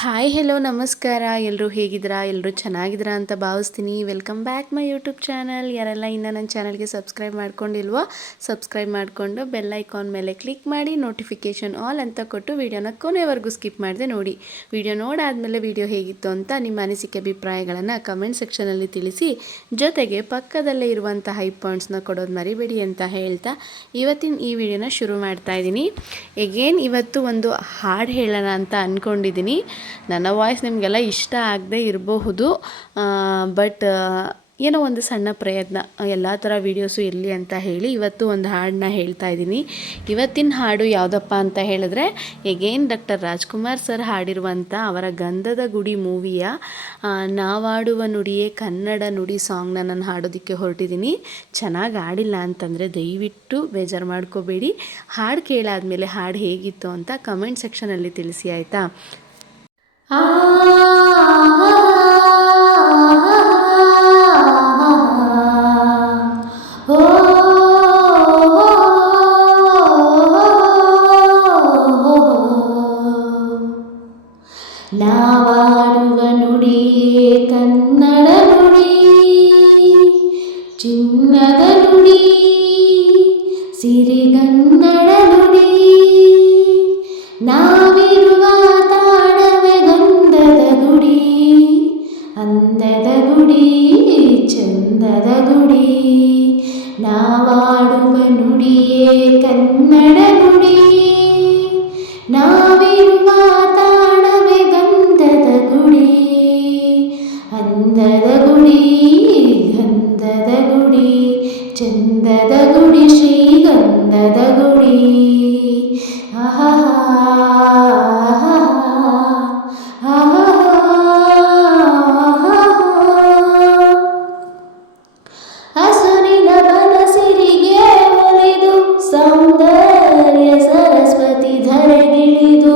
Hi hello ನಮಸ್ಕಾರ. ಎಲ್ಲರೂ ಹೇಗಿದ್ದೀರಾ? ಎಲ್ಲರೂ ಚೆನ್ನಾಗಿದ್ದೀರಾ ಅಂತ ಭಾವಿಸ್ತೀನಿ. Welcome back my YouTube channel. ಯಾರೆಲ್ಲ ಇನ್ನೂ ನನ್ನ ಚಾನಲ್ಗೆ ಸಬ್ಸ್ಕ್ರೈಬ್ ಮಾಡ್ಕೊಂಡಿಲ್ವೋ ಸಬ್ಸ್ಕ್ರೈಬ್ ಮಾಡಿಕೊಂಡು ಬೆಲ್ ಐಕಾನ್ ಮೇಲೆ ಕ್ಲಿಕ್ ಮಾಡಿ ನೋಟಿಫಿಕೇಷನ್ ಆಲ್ ಅಂತ ಕೊಟ್ಟು ವಿಡಿಯೋನ ಕೊನೆವರೆಗೂ ಸ್ಕಿಪ್ ಮಾಡಿದೆ ನೋಡಿ. ವಿಡಿಯೋ ನೋಡಾದಮೇಲೆ ವಿಡಿಯೋ ಹೇಗಿತ್ತು ಅಂತ ನಿಮ್ಮ ಅನಿಸಿಕೆ ಅಭಿಪ್ರಾಯಗಳನ್ನು ಕಮೆಂಟ್ ಸೆಕ್ಷನಲ್ಲಿ ತಿಳಿಸಿ. ಜೊತೆಗೆ ಪಕ್ಕದಲ್ಲೇ ಇರುವಂಥ ಹೈ ಪಾಯಿಂಟ್ಸ್ನ ಕೊಡೋದು ಮರಿಬೇಡಿ ಅಂತ ಹೇಳ್ತಾ ಇವತ್ತಿನ ಈ ವಿಡಿಯೋನ ಶುರು ಮಾಡ್ತಾ ಇದ್ದೀನಿ. ಎಗೇನ್ ಇವತ್ತು ಒಂದು ಹಾಡು ಹೇಳೋಣ ಅಂತ ಅಂದ್ಕೊಂಡಿದ್ದೀನಿ. ನನ್ನ ವಾಯ್ಸ್ ನಿಮಗೆಲ್ಲ ಇಷ್ಟ ಆಗದೆ ಇರಬಹುದು, ಬಟ್ ಏನೋ ಒಂದು ಸಣ್ಣ ಪ್ರಯತ್ನ ಎಲ್ಲ ಥರ ವೀಡಿಯೋಸು ಇರಲಿ ಅಂತ ಹೇಳಿ ಇವತ್ತು ಒಂದು ಹಾಡನ್ನ ಹೇಳ್ತಾ ಇದ್ದೀನಿ. ಇವತ್ತಿನ ಹಾಡು ಯಾವುದಪ್ಪ ಅಂತ ಹೇಳಿದ್ರೆ ಎಗೇನ್ ಡಾಕ್ಟರ್ ರಾಜ್ಕುಮಾರ್ ಸರ್ ಹಾಡಿರುವಂಥ ಅವರ ಗಂಧದ ಗುಡಿ ಮೂವಿಯ ನಾವಾಡುವ ನುಡಿಯೇ ಕನ್ನಡ ನುಡಿ ಸಾಂಗ್ನ ನಾನು ಹಾಡೋದಕ್ಕೆ ಹೊರಟಿದ್ದೀನಿ. ಚೆನ್ನಾಗಿ ಹಾಡಿಲ್ಲ ಅಂತಂದರೆ ದಯವಿಟ್ಟು ಬೇಜಾರು ಮಾಡ್ಕೋಬೇಡಿ. ಹಾಡು ಕೇಳಾದಮೇಲೆ ಹಾಡು ಹೇಗಿತ್ತು ಅಂತ ಕಮೆಂಟ್ ಸೆಕ್ಷನಲ್ಲಿ ತಿಳಿಸಿ ಆಯಿತಾ. ನಾವಾಡುವ ನುಡಿಯೇ ಕನ್ನಡ ನುಡಿ, ಚಿನ್ನದ ನುಡಿ, ಸಿರಿಗನ್ನಡ ನುಡಿ. ನಾವಿರುವ ತಾಣವೇ ಗಂಧದ ಗುಡಿ, ಅಂದದ ಗುಡಿ, ಚಂದದ ಗುಡಿ. ನಾವಾಡುವ ನುಡಿಯೇ ಕನ್ನಡ ನುಡಿ, ನಾವಿರುವ ತಾಣವೇ ಗಂಧದ ಗುಡಿ, ಅಂದದ ಗುಡಿ, ಗಂಧದ ಗುಡಿ, ಚಂದದ ಗುಡಿ, ಶ್ರೀಗಂಧದ ಗುಡಿ. ಹಸುರಿನ ಬನಸಿರಿಗೆ ಒಲಿದು ಸೌಂದರ್ಯ ಸರಸ್ವತಿ ಧರೆಗಿಳಿದು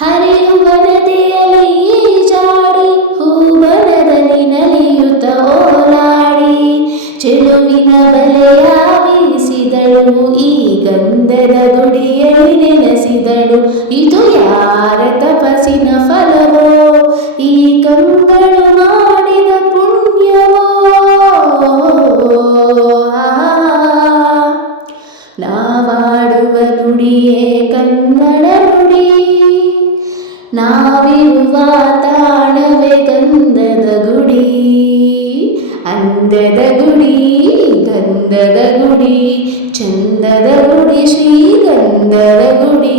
ಹರಿಯುವ ನದಿಯಲ್ಲಿ ಜಾಡಿ ಹೂಬನದಲ್ಲಿ ನಲಿಯುತ್ತ ಓಲಾಡಿ ಚೆಲುವಿನ ಬಲೆಯ ಬೀಸಿದಳು, ಈ ಗಂಧದ ಗುಡಿಯಲ್ಲಿ ನೆಲೆಸಿದಳು. ಇದು ಯಾರ ತಪಸ್ಸಿನ ಫಲವೋ, ಈ ಕಂಗಳು ಮಾಡಿದ ಪುಣ್ಯವೋ. ನಾವಾಡುವ ನುಡಿಯೇ ಕನ್ನಡ ನುಡಿ, ನಾವಿರುವ ತಾಣವೇ ಗಂಧದ ಗುಡಿ, ಅಂದದ ಗುಡಿ, ಗಂಧದ ಗುಡಿ, ಚಂದದ ಗುಡಿ, ಶ್ರೀಗಂಧದ ಗುಡಿ.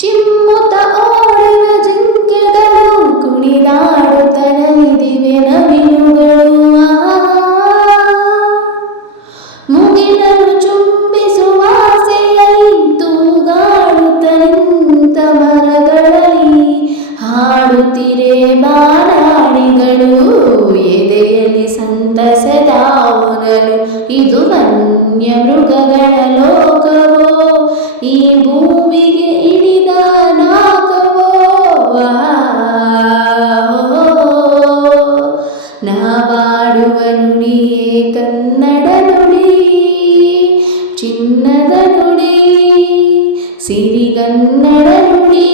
ಚಿಮ್ಮುತ್ತ ಓಡಿನ ಜಿಂಕೆಗಳು ಕುಣಿದಾಡುತ್ತ ನಲಿದಿವೆ ನವಿಲುಗಳು. ಮುಗಿಲನ್ನು ಚುಂಬಿಸುವ ಆಸೆಯಲ್ಲಿ ತೂಗಾಡುತ್ತ ನಿಂತ ಮರಗಳಲ್ಲಿ ಹಾಡುತ್ತಿರೆ ಬಾನಾಡಿಗಳು. ಎದೆಯಲ್ಲಿ ಸಂತಸದ ಒನಲು, ಇದು ವನ್ಯ ಮೃಗಗಳ ಲೋಕವೋ, ಈ ಭೂಮಿಗೆ ಇಳಿದ ನಾಕವೋ. ನಾವಾಡುವ ನುಡಿಯೇ ಕನ್ನಡ ನುಡಿ, ಚಿನ್ನದ ನುಡಿ, ಸಿರಿಗನ್ನಡ ನುಡಿ.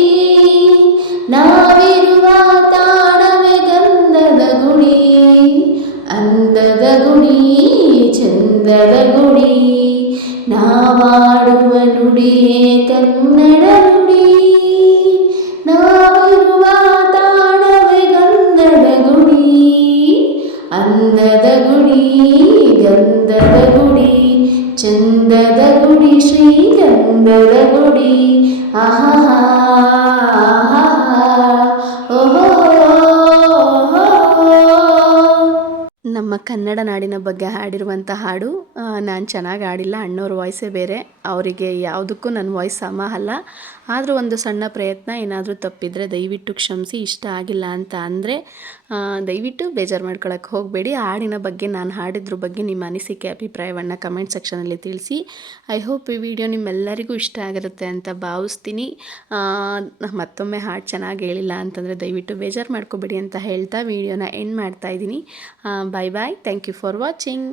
ನಾವಿರುವ ತಾಣವೇ ಗಂಧದ ಗುಡಿ, ಅಂದದ ಗುಡಿ, ಚಂದದ ಗುಡಿ. ನಾವಾಡುವ ನುಡಿಯೇ ಕನ್ನಡ ನುಡಿ, ನಾವಿರುವ ತಾಣವೇ ಗಂಧದ ಗುಡಿ, ಅಂದದ ಗುಡಿ, ಗಂಧದ ಗುಡಿ, ಚಂದದ ಗುಡಿ, ಶ್ರೀಗಂಧದ ಗುಡಿ. ನಮ್ಮ ಕನ್ನಡ ನಾಡಿನ ಬಗ್ಗೆ ಹಾಡಿರುವಂಥ ಹಾಡು. ನಾನು ಚೆನ್ನಾಗಿ ಹಾಡಿಲ್ಲ, ಅಣ್ಣವ್ರ ವಾಯ್ಸೇ ಬೇರೆ, ಅವರಿಗೆ ಯಾವುದಕ್ಕೂ ನನ್ನ ವಾಯ್ಸ್ ಸಮ ಅಲ್ಲ. ಆದರೂ ಒಂದು ಸಣ್ಣ ಪ್ರಯತ್ನ ಏನಾದರೂ ತಪ್ಪಿದರೆ ದಯವಿಟ್ಟು ಕ್ಷಮಿಸಿ. ಇಷ್ಟ ಆಗಿಲ್ಲ ಅಂತ ಅಂದರೆ ದಯವಿಟ್ಟು ಬೇಜಾರು ಮಾಡ್ಕೊಳಕ್ಕೆ ಹೋಗಬೇಡಿ. ಹಾಡಿನ ಬಗ್ಗೆ, ನಾನು ಹಾಡಿದ್ರ ಬಗ್ಗೆ ನಿಮ್ಮ ಅನಿಸಿಕೆ ಅಭಿಪ್ರಾಯವನ್ನು ಕಮೆಂಟ್ ಸೆಕ್ಷನಲ್ಲಿ ತಿಳಿಸಿ. ಐ ಹೋಪ್ ಈ ವಿಡಿಯೋ ನಿಮ್ಮೆಲ್ಲರಿಗೂ ಇಷ್ಟ ಆಗಿರುತ್ತೆ ಅಂತ ಭಾವಿಸ್ತೀನಿ. ಮತ್ತೊಮ್ಮೆ ಹಾಡು ಚೆನ್ನಾಗಿ ಹೇಳಿಲ್ಲ ಅಂತಂದರೆ ದಯವಿಟ್ಟು ಬೇಜಾರು ಮಾಡ್ಕೋಬೇಡಿ ಅಂತ ಹೇಳ್ತಾ ವಿಡಿಯೋನ ಎಂಡ್ ಮಾಡ್ತಾಯಿದ್ದೀನಿ. Bye bye. Thank you for watching.